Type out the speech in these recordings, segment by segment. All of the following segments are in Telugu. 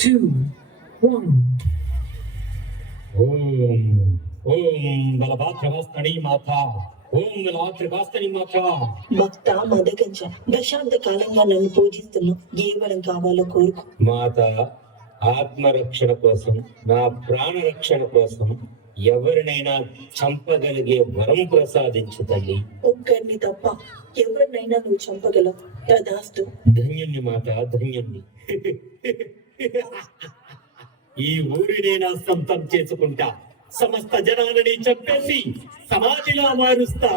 2, 1. ఓం ఓం బలభద్రవస్తని మాత ఓం బలభద్రవస్తని మాత. భక్త మదగంజ దశాబ్ద కాలంగా నన్ను పూజిస్తున్నా ఏ వరం కావాలో కోరుకు. మాత, ఆత్మరక్షణ కోసం, నా ప్రాణ రక్షణ కోసం ఎవరినైనా చంపగలిగే వరం ప్రసాదించు తల్లి. ఒక్కరిని తప్ప ఎవరినైనా నువ్వు చంపగలవు. తదాస్తు. ధన్యుణ్ణి మాత, ధన్యుణ్ణి. ఈ ఊరినే నా సొంతం చేసుకుంటా, సమస్త జనాలని చంపేసి సమాధిలా మారుస్తా.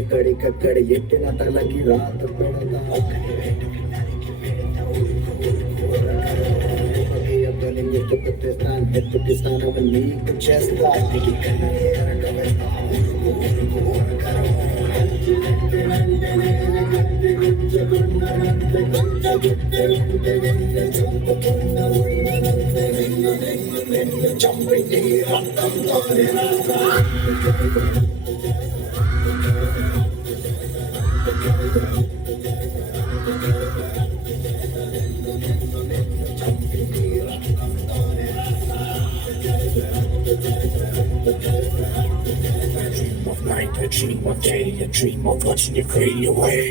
ఎక్కడికక్కడ ఎట్టిన తలకి రాత పెడతా. ఎత్తుకి స్నానం నీకు చేస్తా. చంపి రక్తంతో I dream of day, I dream of watching you fade away.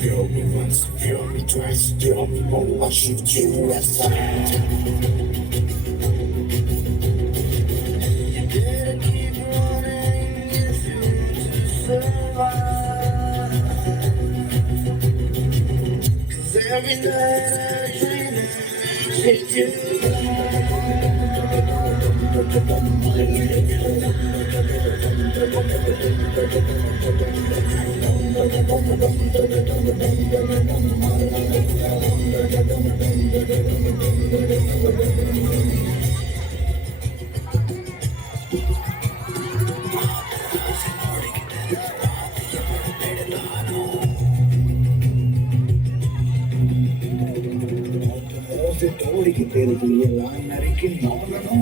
Feel me once, feel me twice, feel me more, I shoot you aside. You gotta keep running if you to survive. 'Cause every night I dream of you. తోడికి పెరిగి ఎలా నరికి నోలను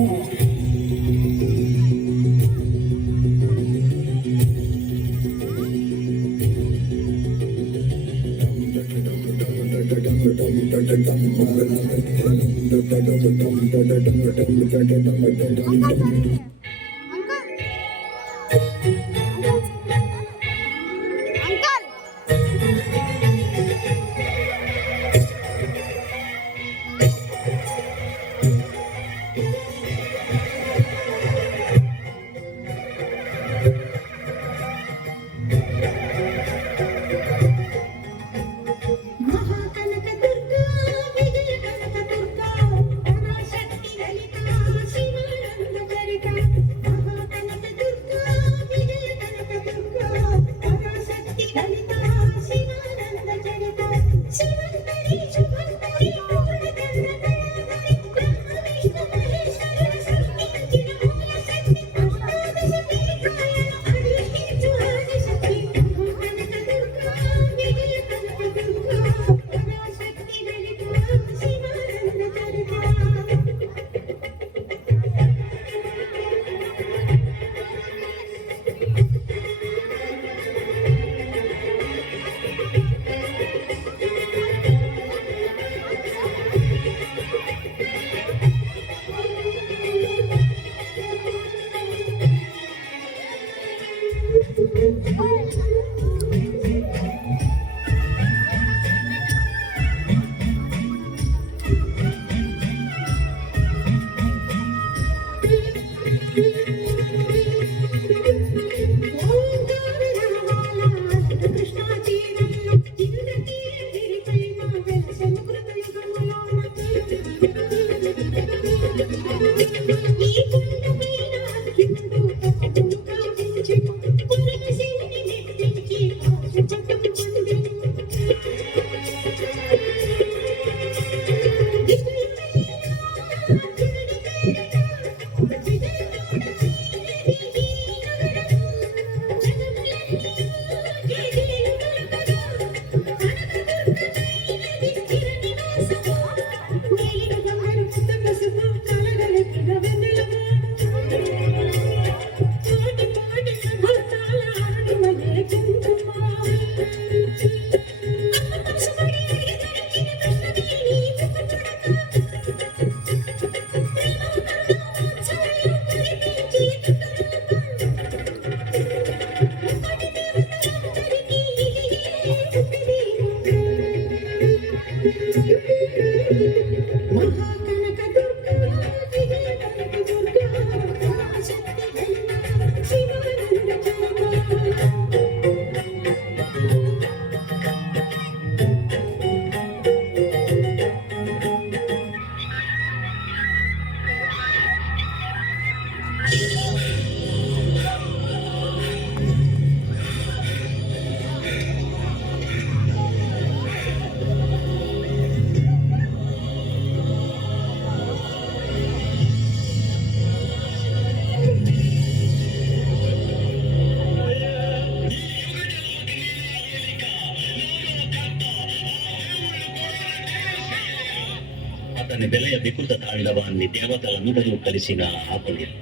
ಬೆಲೆಯ ವಿಕೃತ ತಾಂಡವಾన్ని దేవతలందరూ కలిసిన ఆపల్యం.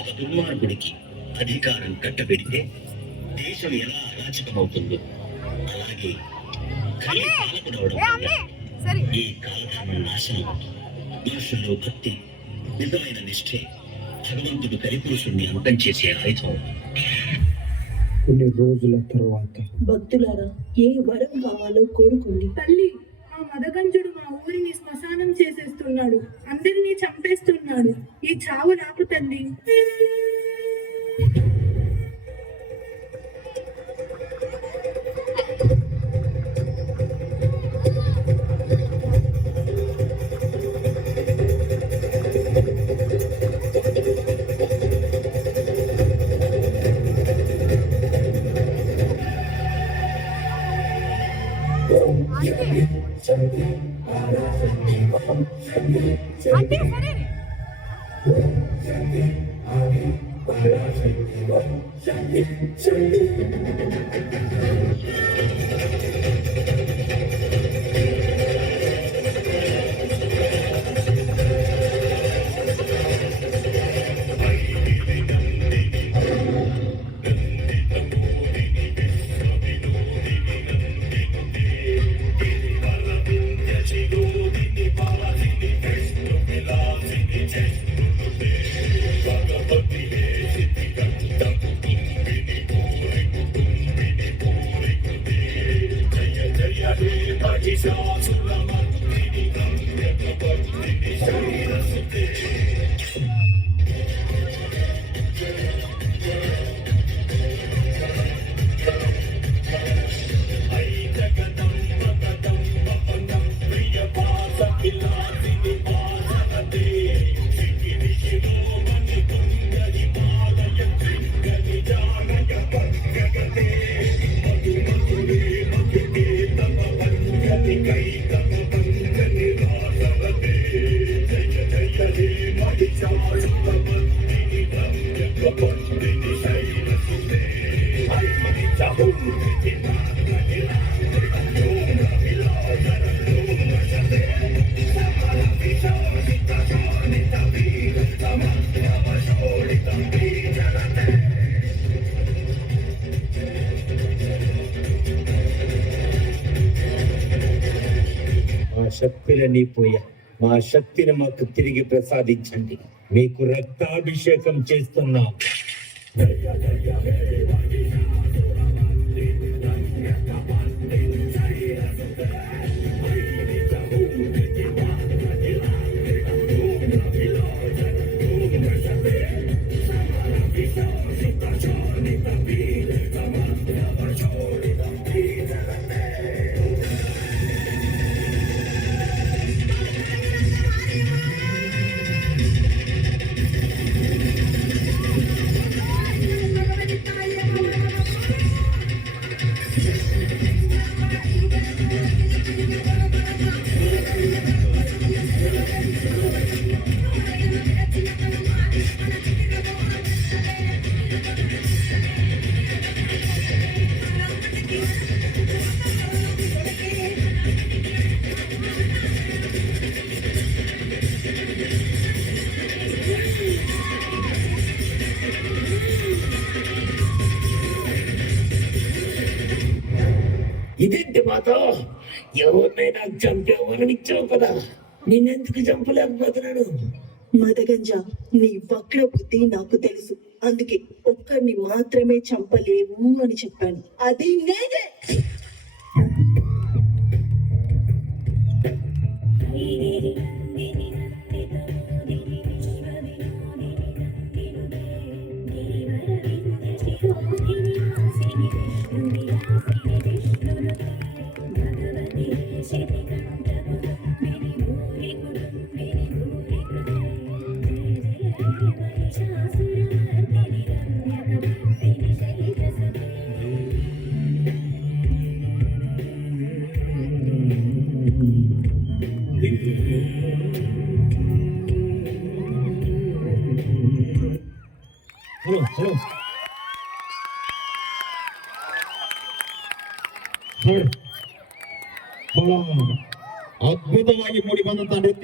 ఒక దుర్మార్గుడికి అధికారం కట్టబెడితే దేశం ఎలా అరాచకమవుతుందో అలాగే కలి పాలకుడవడం వల్ల ఈ కాలధర్మం నాశనం అవుతుంది. మనుషుల్లో భక్తి, నిజమైన నిష్ఠే భగవంతుడు కలిపురుషుణ్ణి అంతం చేసే ఆయుధం. కొన్ని రోజుల తర్వాత భక్తులారా, ఏ వరం కావాలో కోరుకోండి. తల్లి, ఆ మదగంజుడు మా ఊరిని శ్మశానం చేసేస్తున్నాడు, అందరినీ చంపేస్తున్నాడు. ఈ చావు నాకు తల్లి. మా శక్తులన్నీ పోయా, మా శక్తిని మాకు తిరిగి ప్రసాదించండి. మీకు రక్తాభిషేకం చేస్తున్నాం. ఇదేంటి మాతో ఎవరినైనా చంపేవారని ఇచ్చావు కదా, నిన్నెందుకు చంపలేకపోతున్నాడు? మదగంజ, నీ వక్ర బుద్ధి నాకు తెలుసు. అందుకే ఒక్కరిని మాత్రమే చంపలేవు అని చెప్పాను. అది నేనే. హలో ಅದ್ಭುತವಾಗಿ ಮೂಡಿ ಬಂದಂತ ನೃತ್ಯ